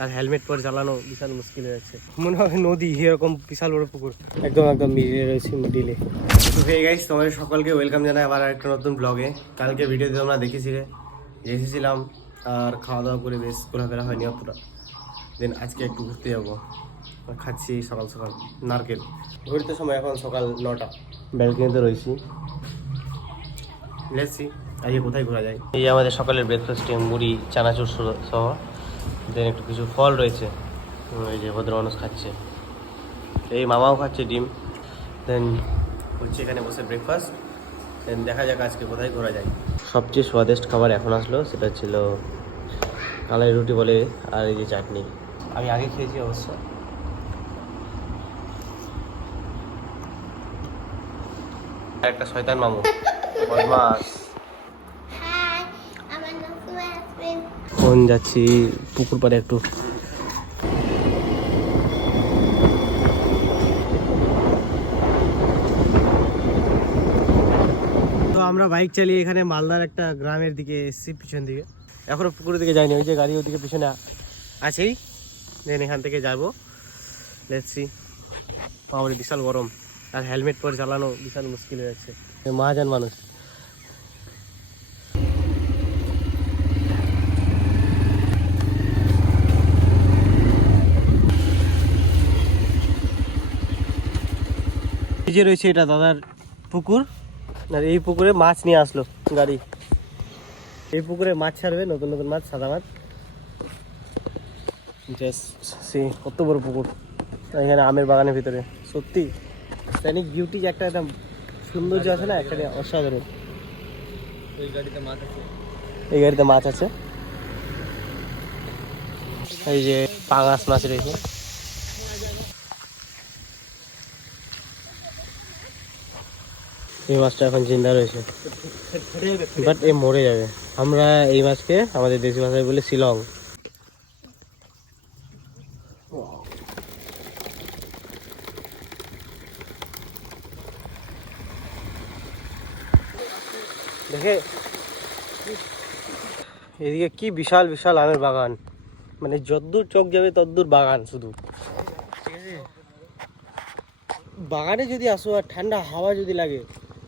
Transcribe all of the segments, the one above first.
আর helmet পরে চালানো বিশাল মুশকিল হয়ে যাচ্ছে। মনে হয় নদী, এরকম বিশাল বড় পুকুর একদম একদম মিডিলে রয়েছে, মিডিলে। তো হে গাইস, তোমাদের সকলকে ওয়েলকাম জানাই আবার একটা নতুন ব্লগে। কালকে ভিডিওতে তোমরা দেখেছিলে এসেছিলাম আর খাওয়া দাওয়া করে বেশ ঘোরাফেরা হয়নি অতটা। দেন আজকে একটু ঘুরতে যাবো, খাচ্ছি সকাল সকাল নারকেল। ঘুরতে সময় এখন সকাল 9টা, ব্যালকনিতে রয়েছি। লেটসি আজকে কোথায় ঘোরা যায়। এই আমাদের সকালের ব্রেকফাস্টে মুড়ি চানাচুর সহ, দেন একটু কিছু ফল রয়েছে, এই যে ভদ্র মানুষ খাচ্ছে, এই মামাও খাচ্ছে ডিম। দেন হচ্ছে এখানে বসে ব্রেকফাস্ট। দেন দেখা যাক আজকে কোথায় ঘোরা যায়। সবচেয়ে স্বাদিষ্ট খাবার এখন আসলো, সেটা ছিল কালাই রুটি বলে, আর এই যে চাটনি। আমি আগে খেয়েছি অবশ্য। একটা শয়তান মামু বদমাস। ফোন যাচ্ছি পুকুর পাড়ে একটু। তো আমরা বাইক চালিয়ে এখানে মালদার একটা গ্রামের দিকে এসেছি, পিছন দিকে। এখনো পুকুরের দিকে যাইনি, ওই যে গাড়ি ওদিকে পিছনে আছেই। দেন এখান থেকে যাবো। Let's see. আমার বিশাল গরম, আর হেলমেট পরে চালানো বিশাল মুশকিল হয়ে যাচ্ছে। মহাজন মানুষ। এই যে রয়েছে এটা দাদার পুকুর, আর এই পুকুরে মাছ নিয়ে আসলো গাড়ি। এই পুকুরে মাছ ছাড়বে, নতুন নতুন মাছ, সাদা মাছ। জাস্ট কত বড় পুকুর, এখানে আমের বাগানের ভিতরে। সত্যি স্ট্যানিক বিউটি যে একটা একদম সৌন্দর্য আছে না, একটা অসাধারণ। এই গাড়িতে মাছ আছে, এই গাড়িতে মাছ আছে। এই যে পাঙাশ মাছ রয়েছে। এই মাছটা এখন জিন্দা রয়েছে, বাট এ মরে যাবে। আমরা এই মাছকে আমাদের দেশি ভাষায় বলি শিলং। দেখে এদিকে কি বিশাল বিশাল আমের বাগান, মানে যদ্দূর চোখ যাবে তদ্দূর বাগান শুধু। ঠিক আছে, বাগানে যদি আসো আর ঠান্ডা হাওয়া যদি লাগে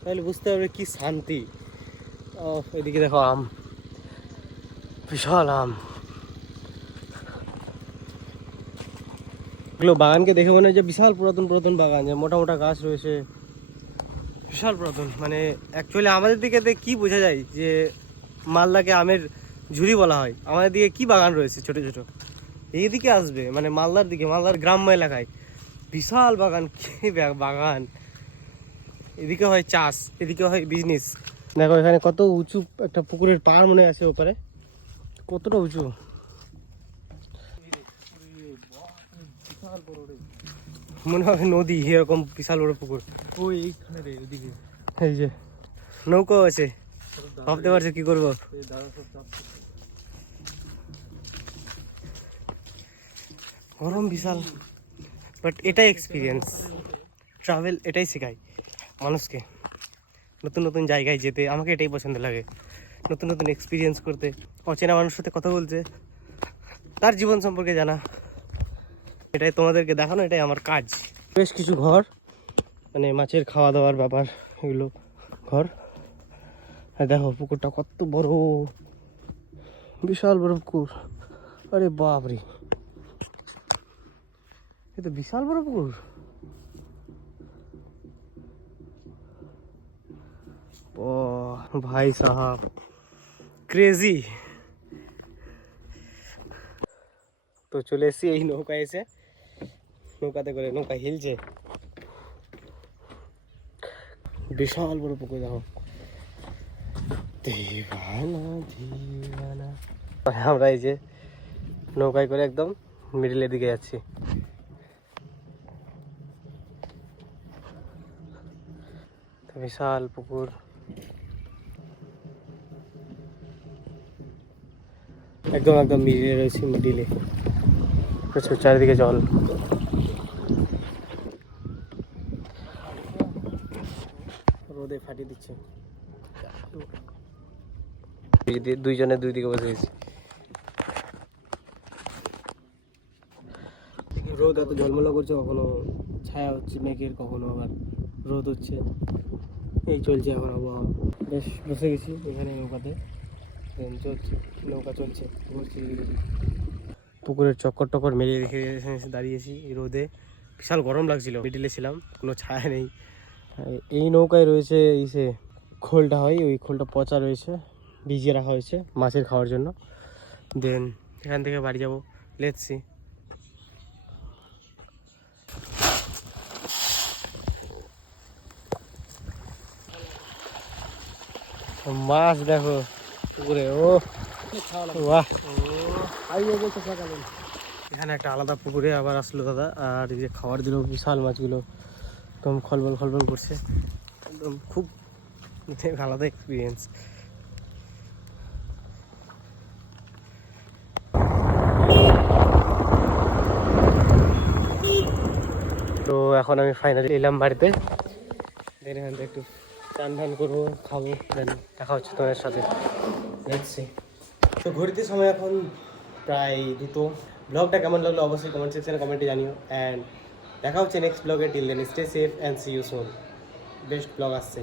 তাহলে বুঝতে পারবে কি শান্তি। এদিকে দেখো আম, বিশাল আম। এগুলো বাগানকে দেখে মনে হয় যে বিশাল পুরাতন পুরাতন বাগান, যে মোটা মোটা গাছ রয়েছে, বিশাল পুরাতন। মানে অ্যাকচুয়ালি আমাদের দিকে কি বোঝা যায় যে মালদাকে আমের ঝুড়ি বলা হয়, আমাদের দিকে কি বাগান রয়েছে ছোট ছোট। এইদিকে আসবে মানে মালদার দিকে, মালদার গ্রাম্য এলাকায় বিশাল বাগান, কি বাগান। এদিকে হয় চাষ, এদিকে হয় বিজনেস। দেখো এখানে কত উঁচু একটা পুকুরের পাড় মনে আছে ওপারে, কতটা উঁচু। মনে হয় নদী, এরকম বিশাল বড় পুকুর। ওই এইখানে রে, ওইদিকে এই যে নৌকো আছে, ভাবতে পারছো কি করবো। গরম বিশাল, বাট এটাই এক্সপিরিয়েন্স। ট্রাভেল এটাই শেখায় মানুষকে, নতুন নতুন জায়গায় যেতে। আমাকে এটাই পছন্দ লাগে, নতুন নতুন এক্সপিরিয়েন্স করতে, অচেনা মানুষের সাথে কথা বলতে, তার জীবন সম্পর্কে জানা। এটাই তোমাদেরকে দেখানো, এটাই আমার কাজ। বেশ কিছু ঘর, মানে মাছের খাওয়া দাওয়ার ব্যাপার, এগুলো ঘর। আর দেখো পুকুরটা কত বড়, বিশাল বড় পুকুর। আরে বাপরে, এ তো বিশাল বড় পুকুর। ও ভাই সাহাব, ক্রেজি। তো চলে এসেছি এই নৌকা, এসে নৌকাতে করে, নৌকা হিলছে। বিশাল বড় পুকুর দেখো। দিওয়ানা দিওয়ানা। আমরা এই যে নৌকায় করে একদম মিডিলের দিকে যাচ্ছি। বিশাল পুকুর, একদম একদম মিডিলে রয়েছি, মিডিলে। প্রচুর চারিদিকে জল। রোদে ফাটিয়ে দিচ্ছে। দুইজনে দুই দিকে বসে গেছি। রোদ এত ঝলমলা করছে, কখনো ছায়া হচ্ছে মেঘের, কখনো আবার রোদ হচ্ছে, এই চলছে এখন আবহাওয়া। বেশ বসে গেছি এখানে নৌকাতে, চলছে নৌকা চলছে, পুকুরের চক্কর টক্কর মেরে রেখে এসে দাঁড়িয়েছি এই রোদে। বিশাল গরম লাগছিল, মিডিলে ছিলাম, কোনো ছায়া নেই। এই নৌকায় রয়েছে ইসে খোলটা হয়, ওই খোলটা পচা রয়েছে, ভিজিয়ে রাখা হয়েছে মাছের খাওয়ার জন্য। দেন এখান থেকে বাড়ি যাবো, লেটস সি। মাছ দেখো পুকুরে, ও বাহ। এখানে একটা আলাদা পুকুরে আবার আসলো দাদা, আর এই যে খাবার দিল বিশাল মাছগুলো, একদম খলবল খলবল করছে, একদম খুব আলাদা এক্সপিরিয়েন্স। তো এখন আমি ফাইনালি এলাম বাড়িতে, দেন এখান থেকে একটু চান ধান করবো, খাবো, দেন দেখা হচ্ছে তোমার সাথে। দেখছি তো ঘড়িতে সময় এখন প্রায় 2টো। ব্লগটা কেমন লাগলো অবশ্যই কমেন্ট সেকশনে কমেন্টে জানিও, অ্যান্ড দেখা হচ্ছে নেক্সট ব্লগে। Till then stay safe and see you soon. Best blog আসছে।